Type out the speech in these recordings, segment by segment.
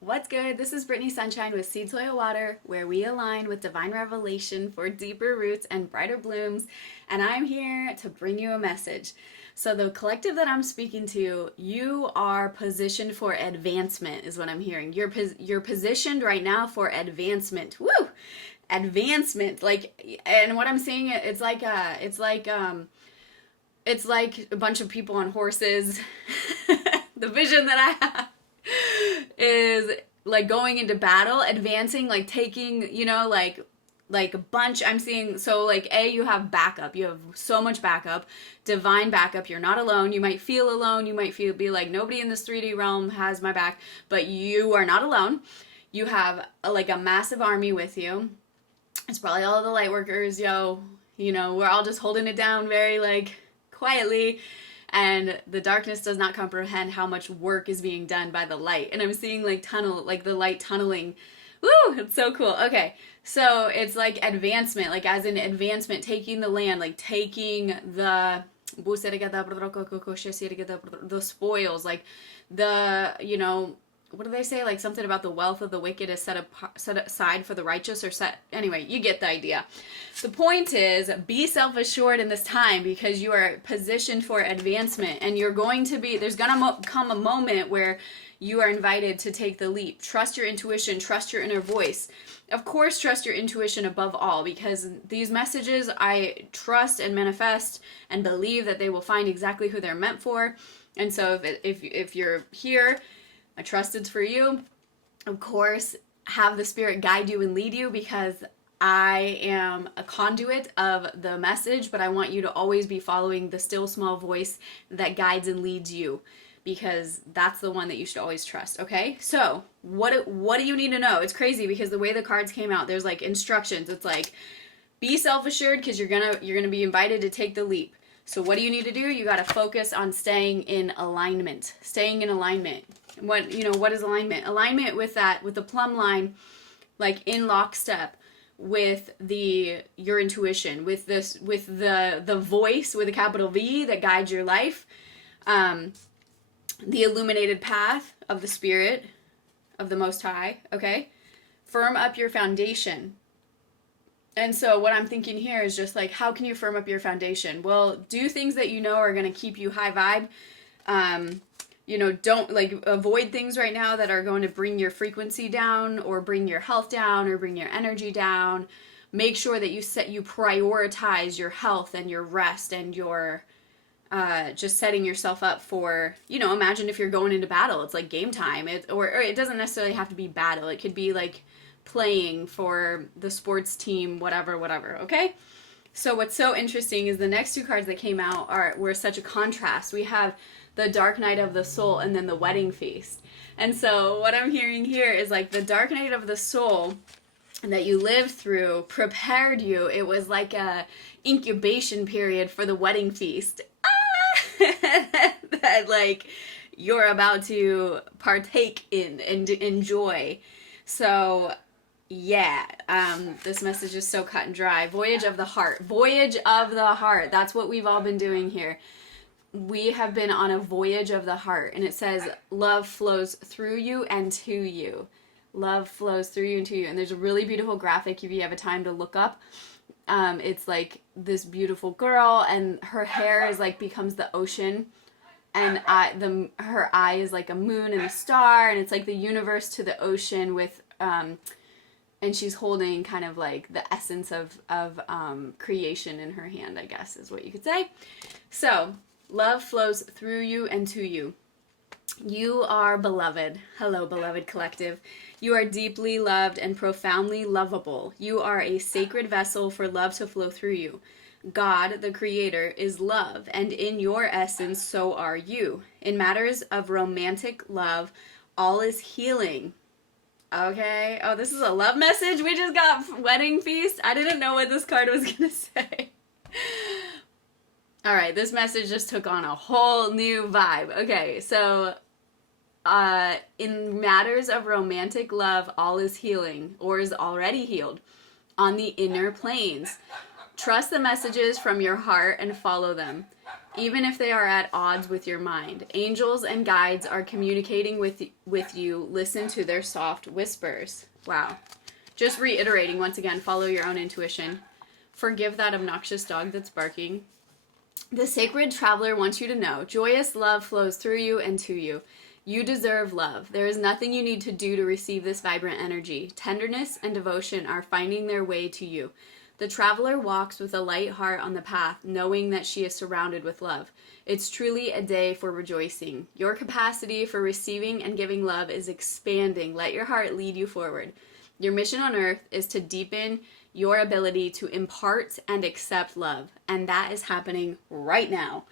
What's good? This is Brittany Sunshyne with SeedSoilWater, where we align with divine revelation for deeper roots and brighter blooms, and I'm here to bring you a message. So the collective that I'm speaking to, you are positioned for advancement, is what I'm hearing. You're positioned right now for advancement. Woo! Advancement, and what I'm seeing, it's like a bunch of people on horses. The vision that I have is like going into battle, advancing, like taking, like a bunch. I'm seeing, so like you have backup. You have so much backup, divine backup. You're not alone. You might feel alone. You might be like, nobody in this 3D realm has my back, but you are not alone. You have like a massive army with you. It's probably all the light workers, we're all just holding it down very like quietly, and the darkness does not comprehend how much work is being done by the light. And I'm seeing like the light tunneling. Woo, it's so cool. Okay, so it's like advancement, like as in advancement, taking the land, like taking the spoils, like what do they say? Like something about the wealth of the wicked is set aside for the righteous, or anyway, you get the idea. The point is, be self-assured in this time, because you are positioned for advancement, and there's going to come a moment where you are invited to take the leap. Trust your intuition, trust your inner voice. Of course, trust your intuition above all, because these messages, I trust and manifest and believe that they will find exactly who they're meant for. And so if you're here, I trust it's for you. Of course, have the Spirit guide you and lead you, because I am a conduit of the message, but I want you to always be following the still small voice that guides and leads you, because that's the one that you should always trust, okay? So, what do you need to know? It's crazy, because the way the cards came out, there's like instructions. It's like, be self-assured, because you're gonna be invited to take the leap. So what do you need to do? You got to focus on staying in alignment. Staying in alignment. What is alignment? Alignment with the plumb line, like in lockstep with your intuition, with the voice with a capital V that guides your life, the illuminated path of the Spirit of the Most High. Okay, firm up your foundation. And so what I'm thinking here is just like, how can you firm up your foundation? Well, do things that you know are going to keep you high vibe. Don't avoid things right now that are going to bring your frequency down, or bring your health down, or bring your energy down. Make sure that you prioritize your health and your rest, and your just setting yourself up for, imagine if you're going into battle. It's like game time. Or it doesn't necessarily have to be battle. It could be like playing for the sports team, whatever, okay? So what's so interesting is the next two cards that came out were such a contrast. We have the Dark Night of the Soul and then the Wedding Feast. And so what I'm hearing here is like the Dark Night of the Soul that you lived through prepared you. It was like a incubation period for the Wedding Feast. That like you're about to partake in and enjoy. So yeah, this message is so cut and dry. Voyage of the heart. Voyage of the heart. That's what we've all been doing here. We have been on a voyage of the heart. And it says, love flows through you and to you. Love flows through you and to you. And there's a really beautiful graphic if you have a time to look up. It's like this beautiful girl, and her hair is like becomes the ocean. And her eye is like a moon and a star. And it's like the universe to the ocean with... and she's holding kind of like the essence of creation in her hand, I guess is what you could say. So, love flows through you and to you. You are beloved. Hello, beloved collective. You are deeply loved and profoundly lovable. You are a sacred vessel for love to flow through you. God, the Creator, is love, and in your essence, so are you. In matters of romantic love, all is healing. Okay. Oh, this is a love message? We just got Wedding Feast? I didn't know what this card was going to say. Alright, this message just took on a whole new vibe. Okay, so in matters of romantic love, all is healing, or is already healed, on the inner planes. Trust the messages from your heart and follow them. even if they are at odds with your mind. Angels and guides are communicating with you. Listen to their soft whispers. Wow. Just reiterating once again, follow your own intuition. Forgive that obnoxious dog that's barking. The sacred traveler wants you to know, joyous love flows through you and to you. You deserve love. There is nothing you need to do to receive this vibrant energy. Tenderness and devotion are finding their way to you. The traveler walks with a light heart on the path, knowing that she is surrounded with love. It's truly a day for rejoicing. Your capacity for receiving and giving love is expanding. Let your heart lead you forward. Your mission on earth is to deepen your ability to impart and accept love. And that is happening right now.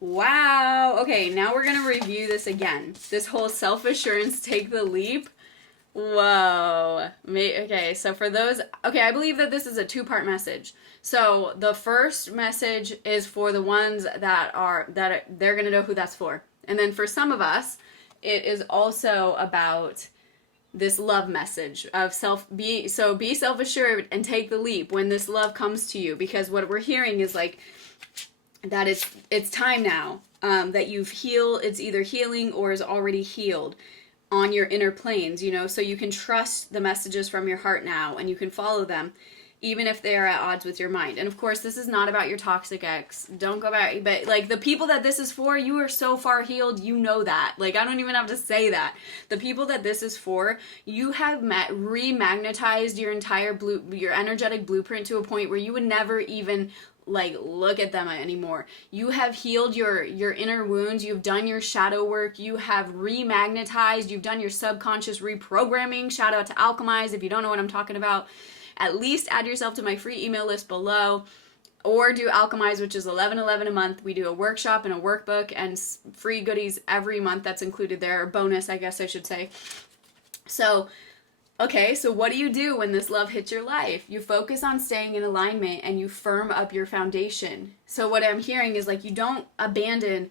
Wow. Okay, now we're going to review this again. This whole self-assurance, take the leap. Whoa. Okay, so for those, okay, I believe that this is a two-part message. So the first message is for the ones they're going to know who that's for. And then for some of us, it is also about this love message of be self-assured and take the leap when this love comes to you, because what we're hearing is like that it's time now, that you've healed. It's either healing or is already healed on your inner planes, so you can trust the messages from your heart now and you can follow them even if they are at odds with your mind. And of course, this is not about your toxic ex. Don't go back. But like the people that this is for, you are so far healed, you know that. Like I don't even have to say that. The people that this is for, you have remagnetized your entire your energetic blueprint to a point where you would never even like look at them anymore. You have healed your inner wounds. You've done your shadow work. You have remagnetized. You've done your subconscious reprogramming. Shout out to Alchemyze if you don't know what I'm talking about. At least add yourself to my free email list below, or do Alchemyze, which is $11.11 a month. We do a workshop and a workbook and free goodies every month that's included there, or bonus, I guess I should say. So, okay, so what do you do when this love hits your life? You focus on staying in alignment and you firm up your foundation. So what I'm hearing is like you don't abandon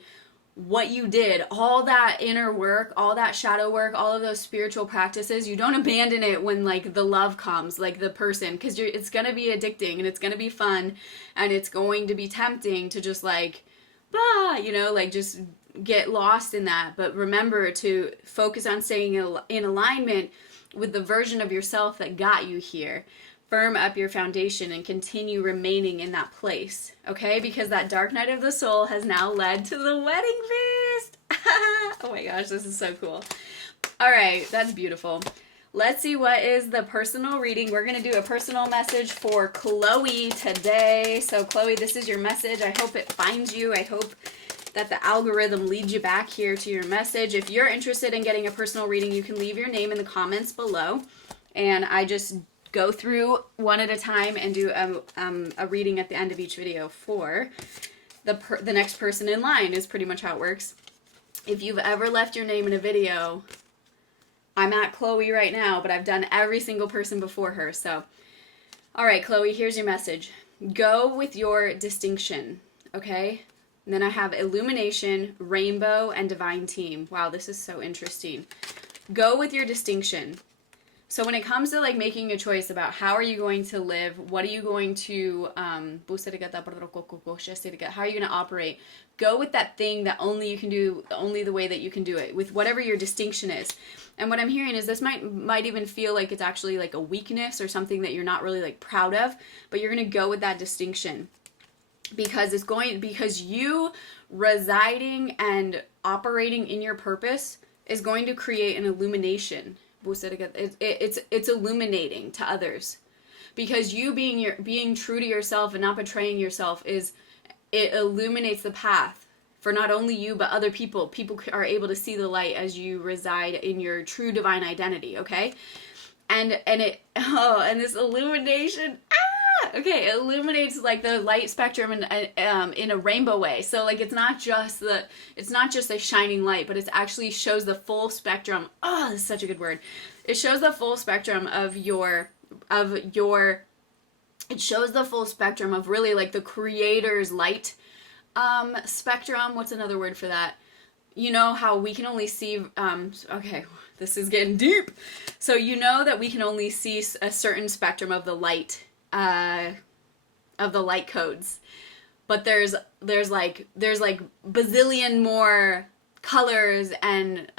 what you did, all that inner work, all that shadow work, all of those spiritual practices. You don't abandon it when like the love comes, like the person, because it's going to be addicting and it's going to be fun and it's going to be tempting to just like, like just get lost in that. But remember to focus on staying in alignment with the version of yourself that got you here. Firm up your foundation and continue remaining in that place, okay? Because that dark night of the soul has now led to the wedding feast. Oh my gosh, this is so cool. All right, that's beautiful. Let's see what is the personal reading. We're going to do a personal message for Chloe today. So Chloe, this is your message. I hope it finds you. I hope that the algorithm leads you back here to your message. If you're interested in getting a personal reading, you can leave your name in the comments below. And I just go through one at a time and do a reading at the end of each video for the next person in line is pretty much how it works. If you've ever left your name in a video, I'm at Chloe right now, but I've done every single person before her. So, all right, Chloe, here's your message. Go with your distinction, okay? And then I have illumination, rainbow, and divine team. Wow, this is so interesting. Go with your distinction. So when it comes to like making a choice about how are you going to live, what are you going to, how are you going to operate, go with that thing that only you can do, only the way that you can do it, with whatever your distinction is. And what I'm hearing is this might even feel like it's actually like a weakness or something that you're not really like proud of, but you're going to go with that distinction because because you residing and operating in your purpose is going to create an illumination. It's illuminating to others, because you being true to yourself and not betraying yourself it illuminates the path for not only you but other people. People are able to see the light as you reside in your true divine identity. Okay, and this illumination. Okay, it illuminates like the light spectrum in a rainbow way. So like it's not just a shining light, but it actually shows the full spectrum. Oh, this is such a good word. It shows the full spectrum of it shows the full spectrum of really like the creator's light spectrum. What's another word for that? You know how we can only see okay, this is getting deep. So you know that we can only see a certain spectrum of the light codes. but there's like bazillion more colors and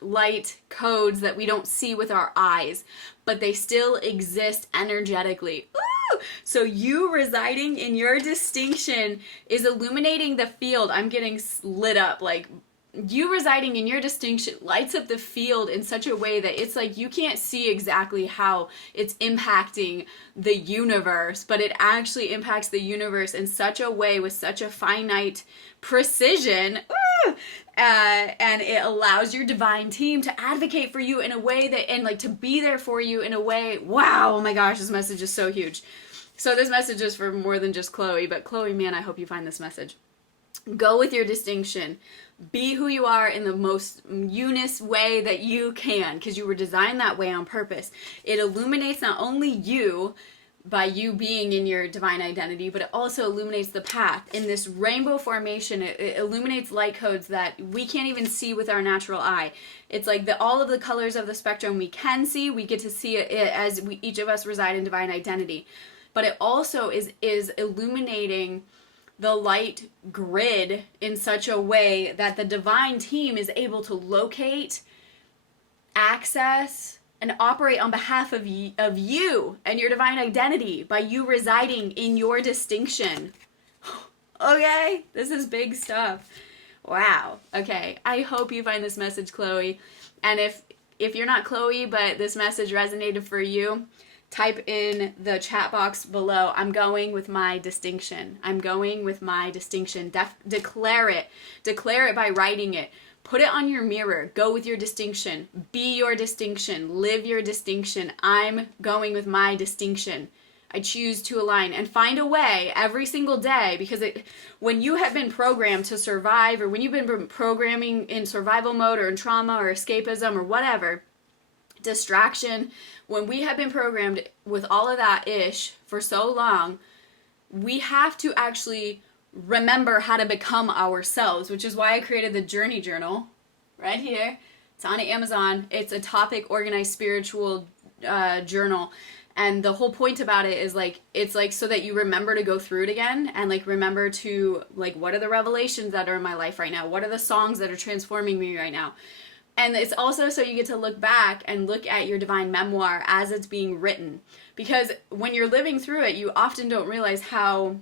light codes that we don't see with our eyes, but they still exist energetically. Ooh! So you residing in your distinction is illuminating the field. I'm getting lit up. Like, you residing in your distinction lights up the field in such a way that it's like you can't see exactly how it's impacting the universe, but it actually impacts the universe in such a way with such a finite precision. And it allows your divine team to advocate for you in a way that, and like to be there for you in a way, wow, oh my gosh, this message is so huge. So this message is for more than just Chloe, but Chloe, man, I hope you find this message. Go with your distinction. Be who you are in the most unist way that you can, because you were designed that way on purpose. It illuminates not only you by you being in your divine identity, but it also illuminates the path. In this rainbow formation, it illuminates light codes that we can't even see with our natural eye. It's like all of the colors of the spectrum we can see, we get to see it as each of us reside in divine identity. But it also is illuminating the light grid in such a way that the divine team is able to locate, access, and operate on behalf of you and your divine identity by you residing in your distinction. Okay? This is big stuff. Wow. Okay. I hope you find this message, Chloe. And if you're not Chloe, but this message resonated for you, type in the chat box below, I'm going with my distinction. I'm going with my distinction. Declare it. Declare it by writing it. Put it on your mirror. Go with your distinction. Be your distinction. Live your distinction. I'm going with my distinction. I choose to align, and find a way every single day, because when you have been programmed to survive, or when you've been programming in survival mode or in trauma or escapism or whatever, distraction, when we have been programmed with all of that ish for so long, we have to actually remember how to become ourselves, which is why I created the Journey Journal right here. It's on Amazon. It's a topic organized spiritual journal. And the whole point about it is like, it's like so that you remember to go through it again, and like remember to like, what are the revelations that are in my life right now? What are the songs that are transforming me right now? And it's also so you get to look back and look at your divine memoir as it's being written. Because when you're living through it, you often don't realize how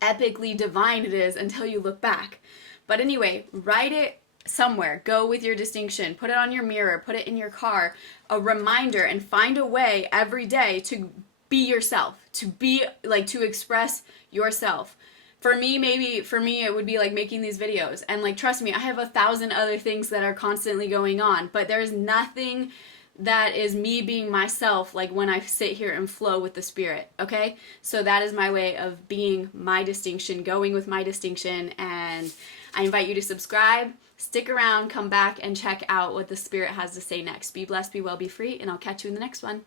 epically divine it is until you look back. But anyway, write it somewhere. Go with your distinction. Put it on your mirror. Put it in your car. A reminder, and find a way every day to be yourself. To be like, to express yourself. For me, it would be like making these videos. And like, trust me, I have 1,000 other things that are constantly going on. But there's nothing that is me being myself like when I sit here and flow with the spirit, okay? So that is my way of being my distinction, going with my distinction, and I invite you to subscribe, stick around, come back, and check out what the spirit has to say next. Be blessed, be well, be free, and I'll catch you in the next one.